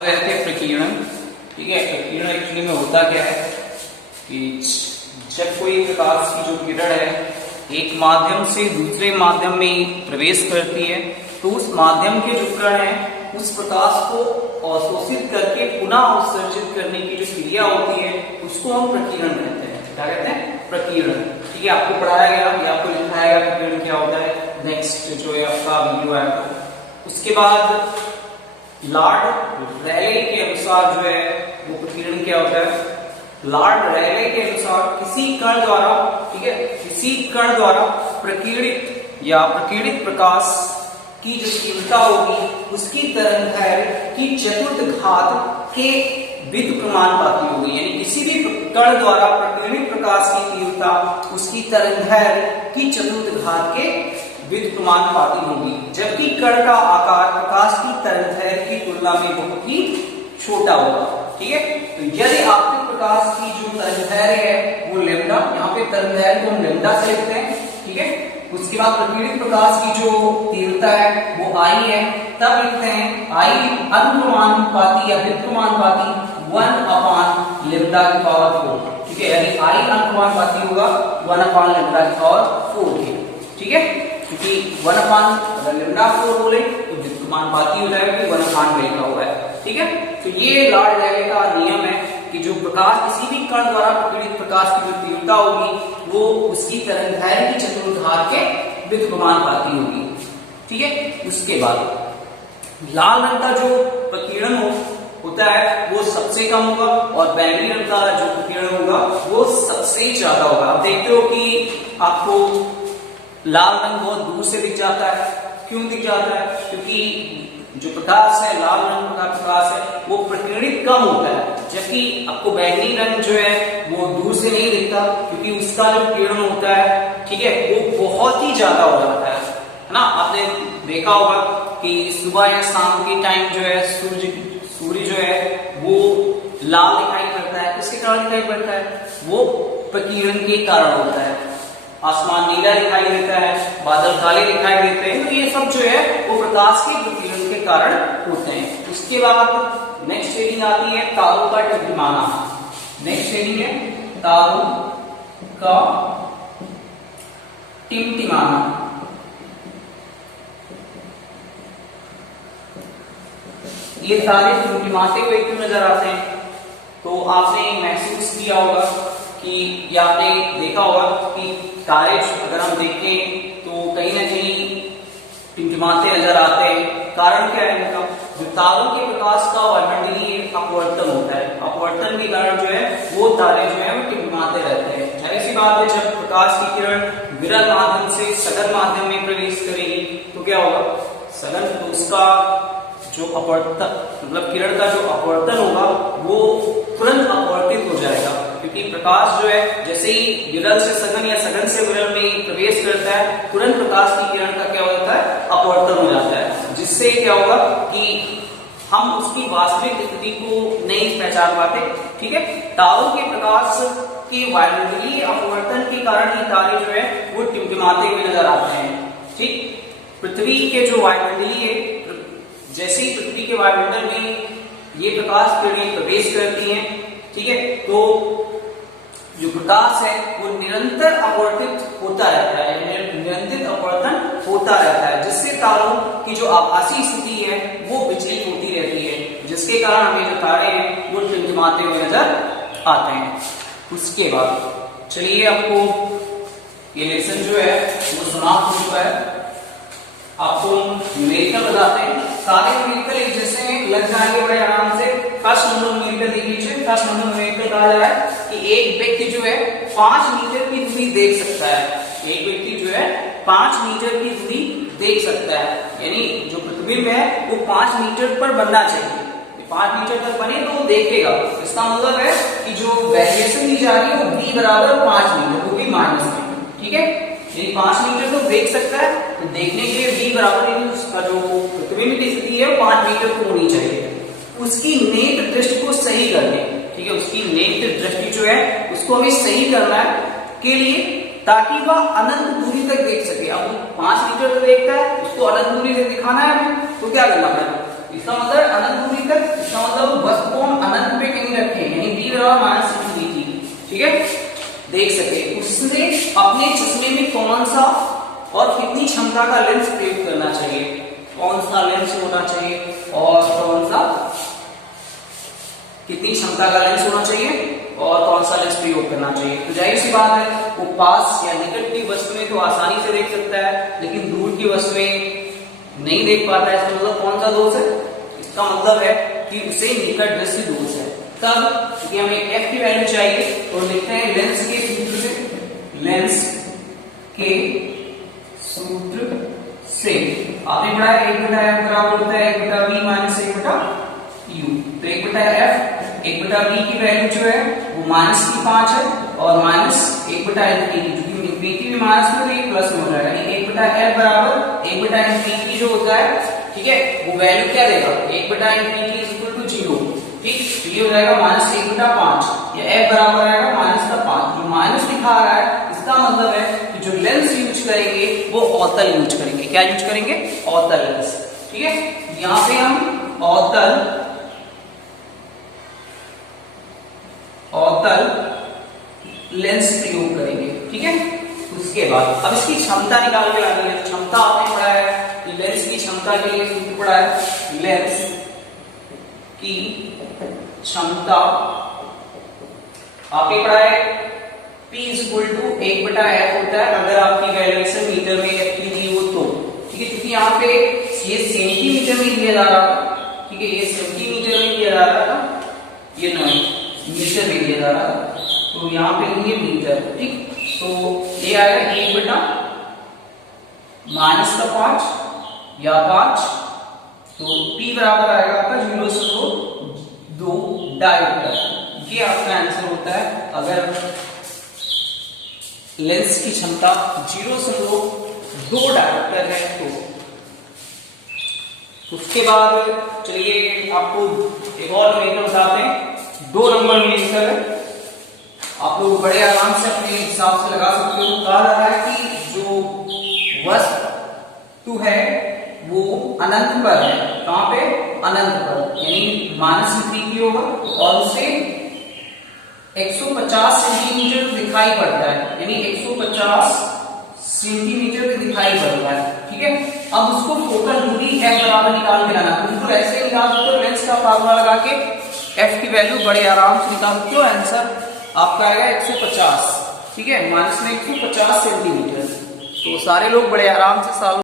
रहते प्रकीर्णन। ठीक है, प्रकीर्णन एक्चुअली में होता क्या है कि जब कोई प्रकाश की जो किरण है एक माध्यम से दूसरे माध्यम में प्रवेश करती है तो उस माध्यम के जो कण है उस प्रकाश को अवशोषित करके पुनः उत्सर्जित करने की जो क्रिया होती है उसको हम प्रकीर्णन कहते हैं। क्या कहते हैं? प्रकीर्णन। ठीक है, आपको पढ़ाया गया या आपको लिखाया गया प्रकीर्णन क्या होता है। नेक्स्ट जो है आपका वीडियो आएगा। उसके बाद लॉर्ड रैले के अनुसार जो है वो प्रकीर्णन क्या होता है। लॉर्ड रैले के अनुसार किसी कण द्वारा, ठीक है, किसी कण द्वारा प्रकीर्णित या प्रकीर्णित प्रकाश की जो तीव्रता होगी उसकी तरंगदैर्घ्य की चतुर्थ घात के व्युत्क्रमानुपाती होगी। यानी किसी भी कण द्वारा प्रकीर्णित प्रकाश की तीव्रता उसकी तरंगदैर्घ्य की चतुर्थ घात के व्युत्क्रमानुपाती होगी, जबकि कण का आकार प्रकाश की तरंगदैर्घ्य की तुलना में बहुत ही छोटा होगा। ठीक है, तो यदि आपके प्रकाश की जो तरंगदैर्घ्य है वो लैम्डा, यहाँ पे तरंगदैर्घ्य को हम लैम्डा से लिखते हैं। ठीक है, उसके बाद प्रकीर्णित प्रकाश की जो तीव्रता है वो आई है, तब लिखते हैं आई अनुक्रमानुपाती या व्युत्क्रमानुपाती 1 लैम्डा की पावर 4। ठीक है, यानी आई अनुक्रमानुपाती होगा 1 लैम्डा की पावर 4 के। ठीक है, क्योंकि 1 लैम्डा 4 बोले तो व्युत्क्रमानुपाती हो जाएगा कि 1 लिखा हुआ है। ठीक है, तो ये लॉर्ड रैले का नियम है कि जो प्रकाश किसी भी कण द्वारा प्रकीर्णित प्रकाश की जो तीव्रता होगी वो उसकी तरंगदैर्घ्य की चतुर्थ घात के व्युत्क्रमानुपाती होगी। ठीक है, उसके बाद लाल रंग का जो प्रकीर्णन होता है वो सबसे कम होगा और बैंगनी रंग का जो प्रकीर्णन होगा वो सबसे ज्यादा होगा। आप देखते हो कि आपको लाल रंग बहुत दूर से दिख जाता है। क्यों दिख जाता है? क्योंकि जो प्रकाश है, लाल रंग का प्रकाश है वो प्रकीर्णित कम होता है, जबकि आपको बैंगनी रंग जो है वो दूर से नहीं दिखता क्योंकि उसका जो किरण होता है, ठीक है, वो बहुत ही ज्यादा हो जाता है ना। आपने देखा होगा कि सुबह या शाम के टाइम जो है सूर्य जो है वो लाल दिखाई पड़ता है। किसके कारण दिखाई पड़ता है? वो प्रकीर्णन के कारण होता है। आसमान नीला दिखाई देता है, बादल काले दिखाई देते हैं, तो ये सब जो है वो प्रकाश के प्रकीर्णन के कारण होते हैं। उसके बाद नेक्स्ट रीडिंग आती है तारों का टिमटिमाना। नेक्स्ट रीडिंग है तारों का टिमटिमाना। ये तारे टिमटिमाते हुए क्यों नजर आते हैं? तो आपने महसूस किया होगा कि या आपने देखा होगा कि तारे अगर हम देखें तो कहीं ना कहीं टिमटिमाते नजर आते हैं। कारण क्या है इनका? जो तारों के प्रकाश का वायुमंडलीय अपवर्तन होता है, अपवर्तन के कारण जो है वो तारे जो है वो टिमटिमाते रहते हैं। जाहिर सी बात है, जब प्रकाश की किरण विरल माध्यम से सघन माध्यम में प्रवेश करेगी तो क्या होगा? सघन, तो उसका जो अपवर्तन मतलब किरण का जो अपवर्तन होगा वो तुरंत अपवर्तित हो जाएगा, क्योंकि प्रकाश जो है जैसे ही विरल से सघन या सघन से विरल में प्रवेश करता है तुरंत प्रकाश की किरण का क्या होता है? अपवर्तन हो जाता है, जिससे क्या होगा कि हम उसकी वास्तविक स्थिति को नहीं पहचान पाते। ठीक है, तारों के प्रकाश के वायुमंडलीय अपवर्तन के कारण ये तारे जो है वो टिमटिमाते हुए नजर आते हैं। ठीक, पृथ्वी के जो वायुमंडलीय, जैसे ही पृथ्वी के वायुमंडल में ये प्रकाश किरणें प्रवेश करती हैं, ठीक है, तो जो प्रकाश है वो निरंतर अपवर्तित होता रहता है, निरंतर अपवर्तन होता रहता है, जिससे तारों की जो आभासी स्थिति है वो विचलित होती रहती है, जिसके कारण हमें जो तारे हैं वो टिमटिमाते हुए नजर आते हैं। उसके बाद चलिए आपको ये लेसन जो है वो समाप्त हो चुका है। आपको न्यूमेरिकल बताते हैं। सारे न्यूमेरिकल एक जैसे लग जाएंगे बड़े आराम से। फर्स्ट नंबर न्यूमेरिकल देख लीजिए। फर्स्ट नंबर न्यूमेरिकल कहा जा रहा है कि एक व्यक्ति जो है 5 मीटर की दूरी देख सकता है। एक व्यक्ति जो है 5 मीटर की दूरी देख सकता है, यानी जो प्रतिबिंब है वो 5 मीटर पर बनना चाहिए। 5 मीटर तक बने तो वो देखेगा। इसका मतलब है कि जो वेरिएशन दी जा रही है वो v बराबर 5 मीटर, वो भी माइनस में। ठीक है, यदि 5 मीटर तो देख सकता है तो देखने के लिए v बराबर उसका जो प्रतिबिंब की स्थिति है वो 5 मीटर को होनी चाहिए। उसकी नेत्र दृष्टि को सही करने, ठीक है, उसकी नेत्र दृष्टि जो है उसको हमें सही करना है के लिए, ताकि वह अनंत दूरी तक देख सके। अब 5 मीटर तक देखता है, उसको अनंत दूरी तक दिखाना है हमें, तो क्या करना है? इसका मतलब अनंत दूरी तक, इसका मतलब वस्तु को हम अनंत पे कहीं रखें, यानी b बराबर माइनस इंफिनिटी, ठीक है। देख सकते उसने अपने चश्मे में कौन सा और कितनी क्षमता का लेंस प्रयोग करना चाहिए, कौन सा लेंस होना चाहिए और कौन सा, कितनी क्षमता का लेंस होना चाहिए और कौन सा लेंस प्रयोग करना चाहिए। तो जाहिर सी बात है वो पास या निकट की वस्तु में तो आसानी से देख सकता है, लेकिन दूर की वस्तु में नहीं देख पाता है। इसका मतलब कौन सा दोष है, इसका मतलब है कि उसे निकट दृष्टि दोष है। तब क्योंकि हमें f की वैल्यू चाहिए तो लिखते हैं लेंस के सूत्र से, लेंस के सूत्र से आपने पढ़ा है 1/f बराबर होता है 1/v माइनस 1/u। तो 1/f 1/v की वैल्यू जो है वो माइनस की 5 है और माइनस 1/इंफिनिटी, क्योंकि इंफिनिटी भी माइनस में तो ये प्लस में हो जाएगा, यानी 1/f बराबर 1/इंफिनिटी जो होता है, ठीक है, वो वैल्यू क्या देगा 1/इंफिनिटी इज इक्वल टू 0, ठीक। तो ये हो जाएगा माइनस 1/5 या f बराबर आएगा माइनस का 5। जो माइनस दिखा रहा है इसका मतलब है कि जो लेंस यूज करेंगे वो अवतल यूज करेंगे। क्या यूज करेंगे, अवतल लेंस, ठीक है। यहां पे हम अवतल लेंस प्रयोग करेंगे, ठीक है। उसके बाद अब इसकी क्षमता निकाल के लानी है। क्षमता आपने पढ़ा है कि लेंस की क्षमता के लिए सूत्र पढ़ा है, लेंस की क्षमता आपने पढ़ा है P = 1/f होता है अगर आपकी वैल्यूएशन मीटर में f की दी हो तो, ठीक है। क्योंकि यहाँ पे ये सेंटीमीटर में लिया जा रहा था, ठीक है, ये सेंटीमीटर में लिया जा रहा था, ये नहीं मीटर में लिया जा रहा था, तो यहाँ पे लेंगे मीटर, ठीक। तो ये आएगा 1/- (5) या 5, तो P बराबर आएगा आपका 0.2 डायोप्टर। ये आपका आंसर होता है अगर लेंस की क्षमता 0.2 डायोप्टर है तो। उसके बाद चलिए आपको एक और मीटर बताते हैं, 2 नंबर मीटर है, आप लोग बड़े आराम से अपने हिसाब से लगा सकते हो। कहा जा रहा है कि जो वस्तु है वो अनंत पर है, कहां पे, अनंत पर, यानी माइनस इंफिनिटी होगा और उसे 150 सेंटीमीटर दिखाई पड़ता है, यानी 150 सेंटीमीटर दिखाई पड़ता है, ठीक है। अब उसको फोकल दूरी f बराबर निकाल के लाना, बिल्कुल ऐसे निकाल सकते हो, लेंस का फार्मूला लगा के f की वैल्यू बड़े आराम से निकाल सकते हो। आंसर आपका आएगा 150, ठीक है, माइनस में 150 सेंटीमीटर। तो सारे लोग बड़े आराम से सॉल्व